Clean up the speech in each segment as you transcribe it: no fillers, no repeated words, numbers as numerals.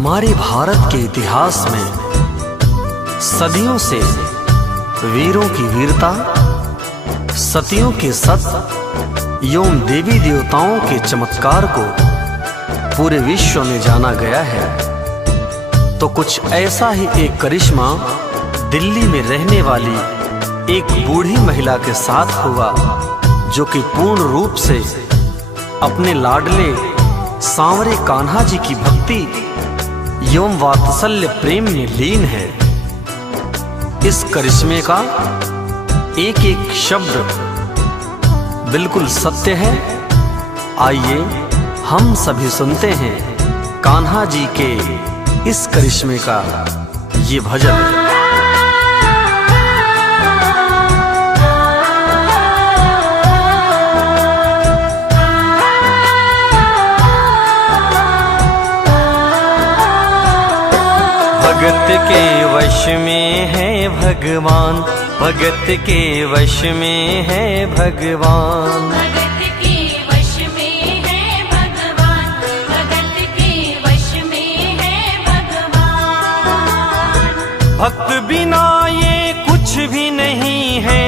हमारे भारत के इतिहास में सदियों से वीरों की वीरता, सतियों के सत एवं देवी देवताओं के चमत्कार को पूरे विश्व में जाना गया है। तो कुछ ऐसा ही एक करिश्मा दिल्ली में रहने वाली एक बूढ़ी महिला के साथ हुआ, जो कि पूर्ण रूप से अपने लाडले सांवरे कान्हा जी की भक्ति एवं वात्सल्य प्रेम में लीन है। इस करिश्मे का एक एक शब्द बिल्कुल सत्य है। आइए हम सभी सुनते हैं कान्हा जी के इस करिश्मे का ये भजन। भगत के वश में है भगवान, भगत के वश में है भगवान, भगत के वश में है भगवान, भगत के वश में है भगवान। भक्त बिना ये कुछ भी नहीं है,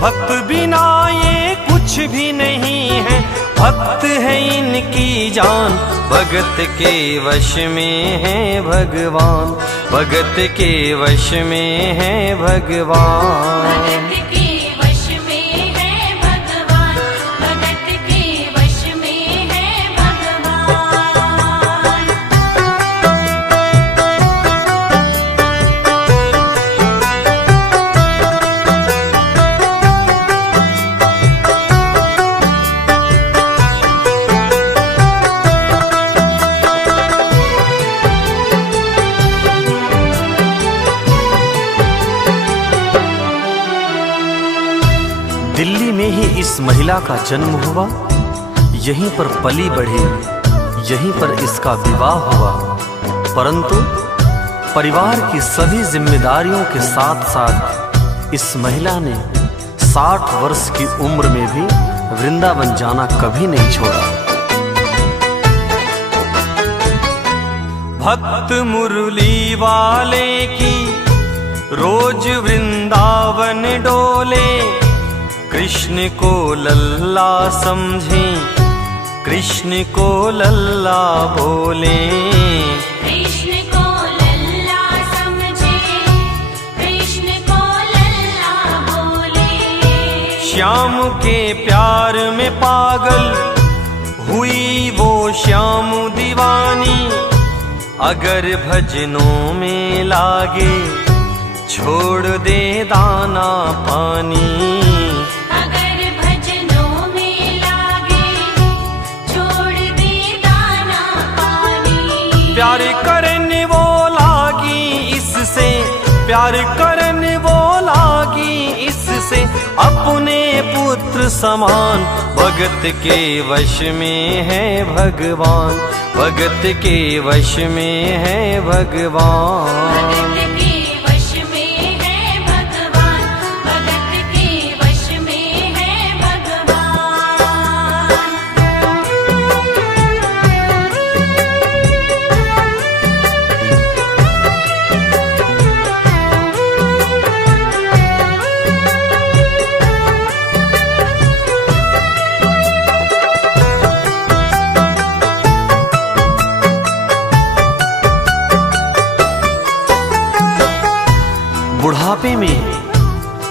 भक्त बिना ये कुछ भी नहीं है, भक्त है इनकी जान। भगत के वश में है भगवान, भगत के वश में है भगवान, भगत के वश में है भगवान, भगत के वश में है भगवान। दिल्ली में ही इस महिला का जन्म हुआ, यहीं पर पली बढ़ी, यहीं पर इसका विवाह हुआ। परंतु परिवार की सभी जिम्मेदारियों के साथ साथ इस महिला ने 60 वर्ष की उम्र में भी वृंदावन जाना कभी नहीं छोड़ा। भक्त मुरली वाले की रोज वृंदावन डोले, कृष्ण को लल्ला समझे, कृष्ण को लल्ला बोले, कृष्ण को लल्ला समझे, कृष्ण को लल्ला बोले। श्याम के प्यार में पागल हुई वो श्याम दीवानी, अगर भजनों में लागे छोड़ दे दाना पानी, अगर भजनों में लागे छोड़ दे दाना पानी। प्यार करने वो लागी इससे, प्यार करने वो लागी इससे, अपने पुत्र समान। भगत के वश में है भगवान, भगत के वश में है भगवान, भगत के वश में है भगवान, भगत के वश में है भगवान। बुढ़ापे में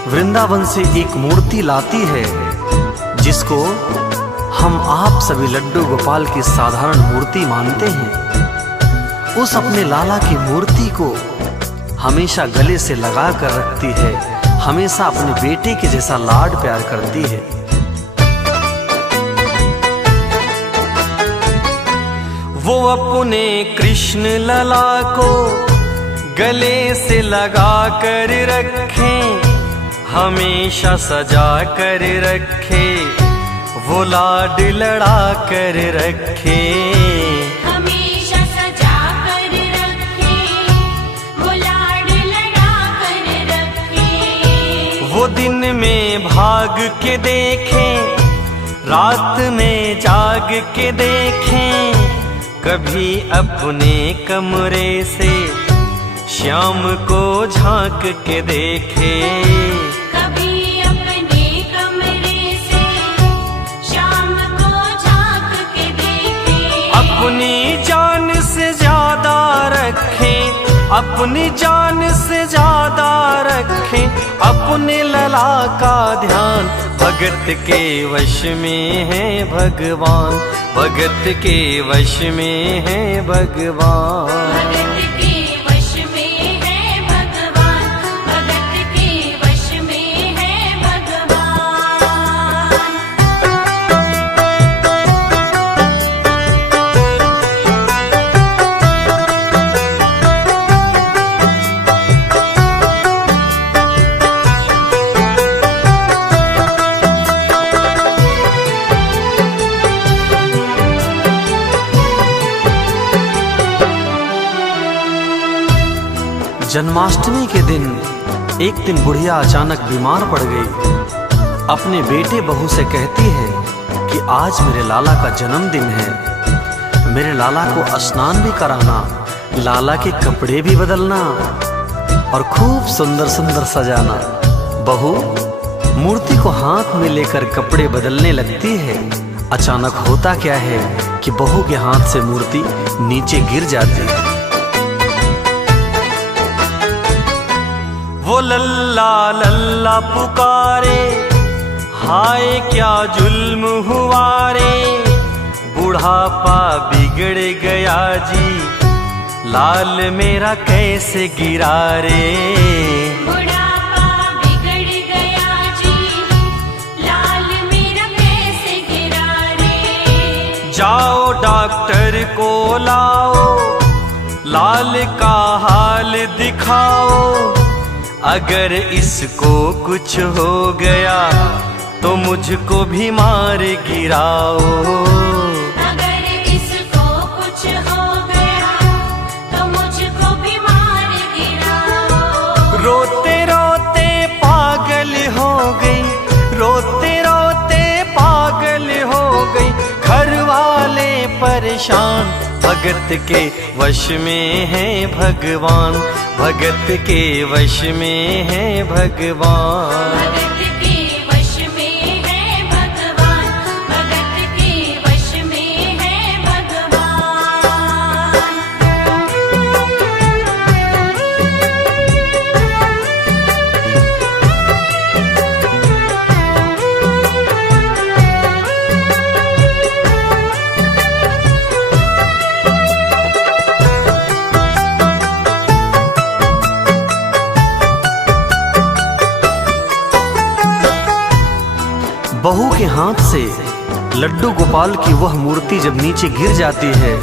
वृंदावन से एक मूर्ति लाती है, जिसको हम आप सभी लड्डू गोपाल की साधारण मूर्ति मानते हैं। उस अपने लाला की मूर्ति को हमेशा गले से लगा कर रखती है, हमेशा अपने बेटे के जैसा लाड प्यार करती है। वो अपने कृष्ण लला को गले से लगा कर रखे, हमेशा सजा कर रखे, वो लाड लड़ा कर रखे, हमेशा सजा कर रखे, वो लाड लड़ा कर रखे। वो दिन में भाग के देखे, रात में जाग के देखें, कभी अपने कमरे से श्याम को झांक के देखे, कभी अपने कमरे से शाम को झांक के देखे। अपनी जान से ज्यादा रखे, अपनी जान से ज्यादा रखे अपने लला का ध्यान। भगत के वश में है भगवान, भगत के वश में है भगवान। भगत के वश में है भगवान, भगत के वश में है भगवान। जन्माष्टमी के दिन एक दिन बुढ़िया अचानक बीमार पड़ गई। अपने बेटे बहू से कहती है कि आज मेरे लाला का जन्मदिन है, मेरे लाला को स्नान भी कराना, लाला के कपड़े भी बदलना और खूब सुंदर सुंदर सजाना। बहू मूर्ति को हाथ में लेकर कपड़े बदलने लगती है। अचानक होता क्या है कि बहू के हाथ से मूर्ति नीचे गिर जाती है। वो लल्ला लल्ला पुकारे, हाय क्या जुल्म हुआ रे, बुढ़ापा बिगड़ गया जी, लाल मेरा कैसे गिरा रे। बुढ़ापा बिगड़ गया जी, लाल मेरा कैसे गिरा रे। जाओ डॉक्टर को लाओ, लाल का हाल दिखाओ, अगर इसको कुछ हो गया तो मुझको भी मार गिराओ। अगर इसको कुछ हो गया तो मुझको भी मार गिराओ। रोते रोते पागल हो गई, रोते रोते पागल हो गई, घर वाले परेशान। भगत के वश में है भगवान, भगत के वश में है भगवान। भगत के वश में है भगवान, भगत के वश में है भगवान। बहू के हाथ से लड्डू गोपाल की वह मूर्ति जब नीचे गिर जाती है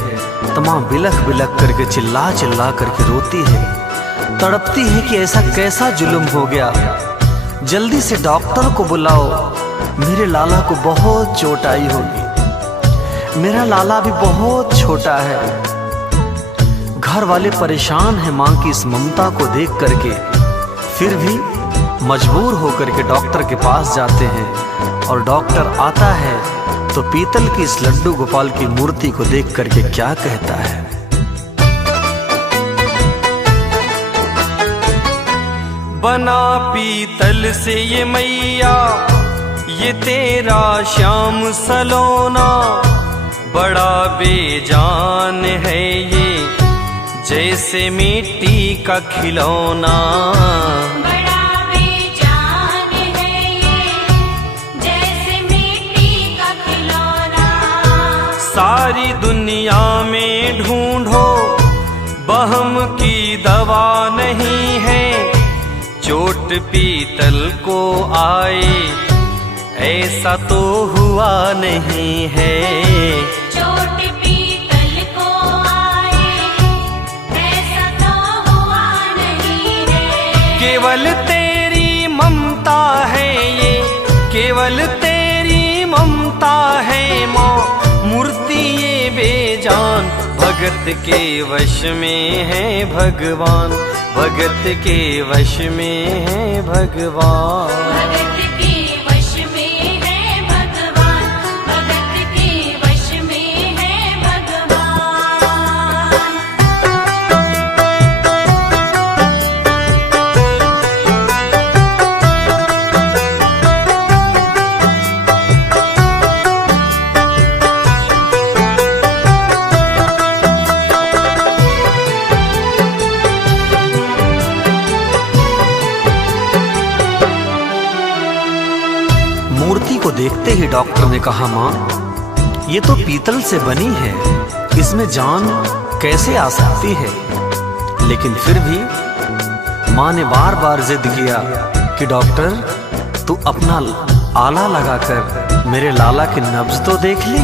तो माँ बिलख बिलख करके चिल्ला चिल्ला करके रोती है, तड़पती है कि ऐसा कैसा जुल्म हो गया, जल्दी से डॉक्टर को बुलाओ, मेरे लाला को बहुत चोट आई होगी, मेरा लाला भी बहुत छोटा है। घर वाले परेशान हैं माँ की इस ममता को देख करके, फिर भी मजबूर होकर के डॉक्टर के पास जाते हैं और डॉक्टर आता है तो पीतल की इस लड्डू गोपाल की मूर्ति को देख करके क्या कहता है। बना पीतल से ये मैया, ये तेरा श्याम सलोना, बड़ा बेजान है ये जैसे मिट्टी का खिलौना। बड़ा बेजान है ये जैसे मिट्टी का खिलौना। सारी दुनिया में ढूंढो बहम की दवा नहीं है, चोट पीतल को आए ऐसा तो हुआ नहीं है। चोट पीतल को आए ऐसा तो हुआ नहीं है। केवल तेरी ममता है ये, केवल तेरी ममता है माँ, मूर्ति ये बेजान। भगत के वश में है भगवान, भगत के वश में है भगवान। भगत के वश में है भगवान, भगत के वश में है भगवान। कहा, माँ ये तो पीतल से बनी है, इसमें जान कैसे आ सकती है। लेकिन फिर भी माँ ने बार बार जिद किया कि डॉक्टर तू अपना आला लगाकर मेरे लाला की नब्ज तो देख ले,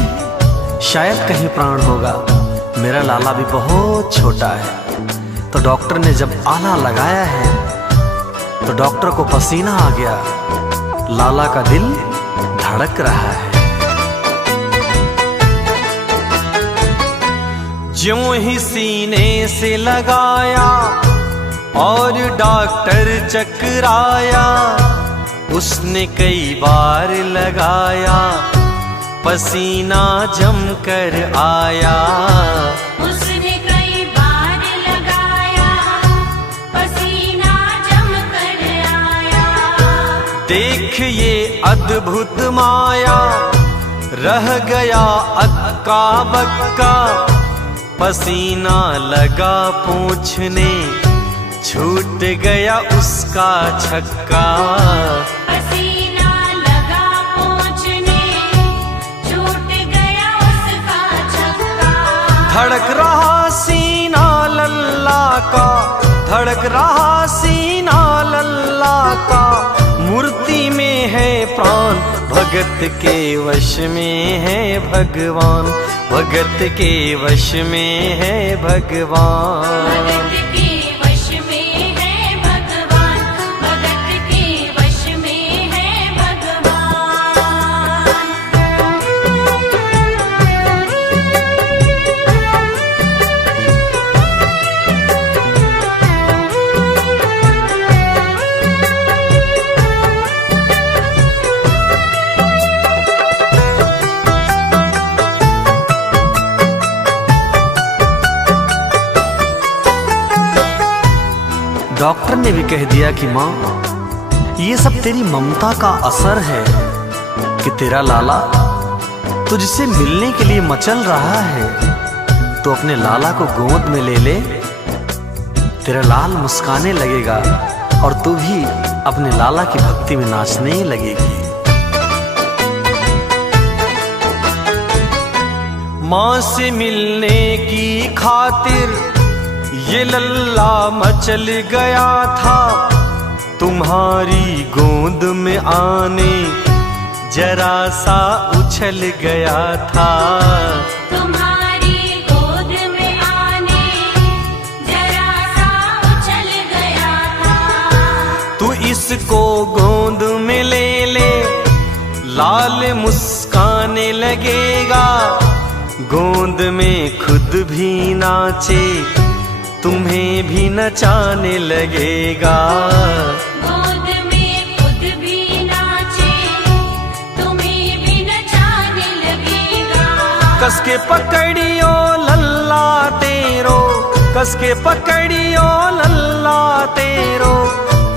शायद कहीं प्राण होगा, मेरा लाला भी बहुत छोटा है। तो डॉक्टर ने जब आला लगाया है तो डॉक्टर को पसीना आ गया, लाला का दिल धड़क रहा है। ज्यों ही सीने से लगाया और डॉक्टर चकराया, उसने कई बार लगाया, पसीना जम कर आया। उसने कई बार लगाया, पसीना जम कर आया। देख ये अद्भुत माया, रह गया अक्का बक्का, पसीना लगा पूंछने, छूट गया उसका छक्का। पसीना लगा पहुंचने, छूट गया उसका छक्का। धड़क रहा सीना लल्ला का, धड़क रहा सीना लल्ला का, मूर्ति में है प्राण, भगत के वश में है भगवान, भगत के वश में है भगवान। भगत के वश में है भगवान, भगत के वश में है भगवान। डॉक्टर ने भी कह दिया कि माँ ये सब तेरी ममता का असर है कि तेरा लाला तुझसे मिलने के लिए मचल रहा है, तो अपने लाला को गोद में ले ले, तेरा लाल मुस्काने लगेगा और तू भी अपने लाला की भक्ति में नाचने लगेगी। माँ से मिलने की खातिर ये लल्ला मचल गया था, तुम्हारी गोद में आने जरा सा उछल गया था। तुम्हारी गोद में आने जरा सा उछल गया था। तू इसको गोद में ले ले, लाल मुस्काने लगेगा, गोद में खुद भी नाचे, तुम्हें भी नचाने लगेगा। गोद में खुद भी नाचे, तुम्हें भी नचाने लगेगा। कसके पकड़ियो लल्ला तेरो, कसके पकड़ियो लल्ला तेरो,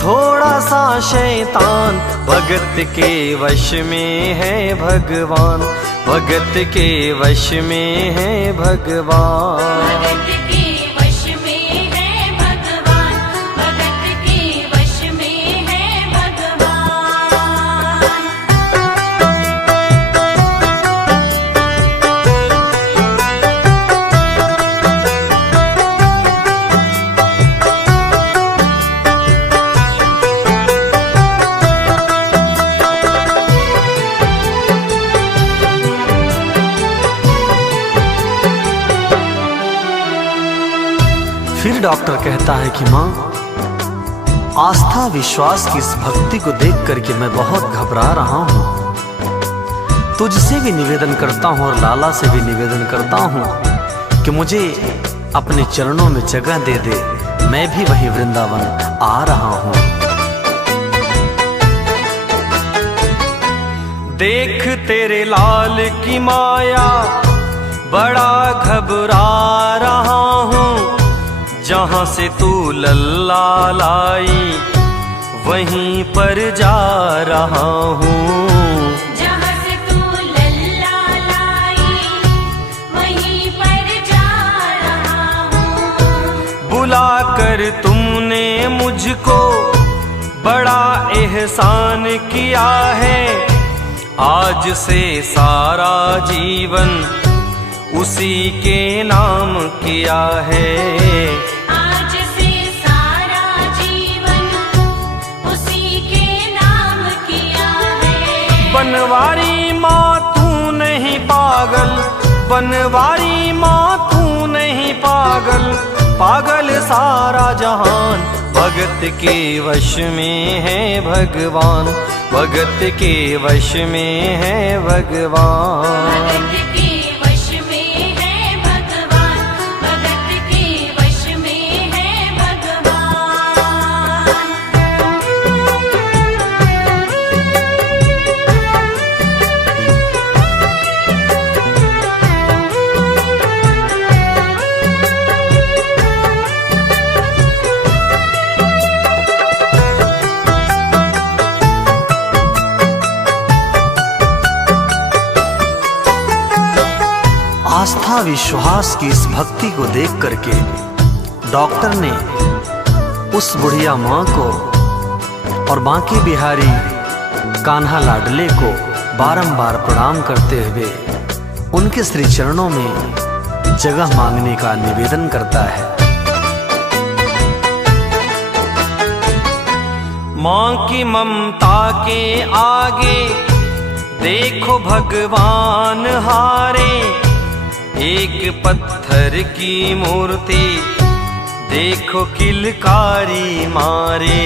थोड़ा सा शैतान, भगत के वश में है भगवान, भगत के वश में है भगवान। भगत के वश में है भगवान, भगत के वश में है भगवान। फिर डॉक्टर कहता है कि माँ आस्था विश्वास की इस भक्ति को देख करके मैं बहुत घबरा रहा हूँ। तुझसे भी निवेदन करता हूँ और लाला से भी निवेदन करता हूँ कि मुझे अपने चरणों में जगह दे दे, मैं भी वहीं वृंदावन आ रहा हूँ। देख तेरे लाल की माया, बड़ा घबरा रहा हूँ, जहाँ से तू लल्ला लाई वहीं पर जा रहा हूँ। जहाँ से तू लल्ला लाई वहीं पर जा रहा हूँ। बुला कर तुमने मुझको बड़ा एहसान किया है, आज से सारा जीवन उसी के नाम किया है। आज से सारा जीवन उसी के नाम किया है। बनवारी माँ तू नहीं पागल, बनवारी माँ तू नहीं पागल, पागल सारा जहान। भगत के वश में है भगवान, भगत के वश में है भगवान। भगत के वश में है भगवान, भगत के वश में है भगवान। आस्था विश्वास की इस भक्ति को देख करके डॉक्टर ने उस बुढ़िया माँ को और बांके बिहारी कान्हा लाडले को बारंबार प्रणाम करते हुए उनके श्री चरणों में जगह मांगने का निवेदन करता है। माँ की ममता के आगे देखो भगवान हारे, एक पत्थर की मूर्ति देखो किलकारी मारे।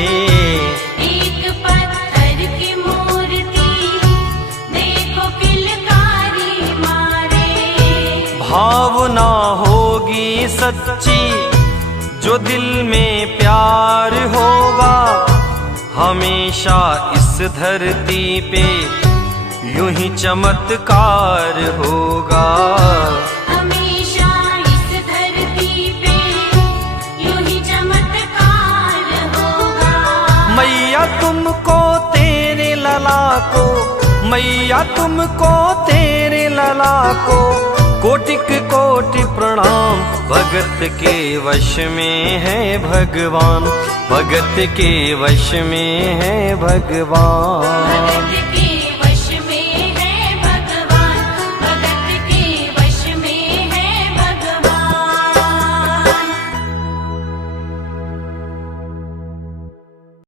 एक पत्थर की मूर्ति देखो किलकारी मारे। भावना होगी सच्ची जो दिल में प्यार होगा, हमेशा इस धरती पे यूं ही चमत्कार होगा। हमेशा इस धरती पे यूं ही चमत्कार होगा। मैया तुमको तेरे लला को, मैया तुमको तेरे लला को कोटिक कोटि प्रणाम। भगत के वश में है भगवान, भगत के वश में है भगवान।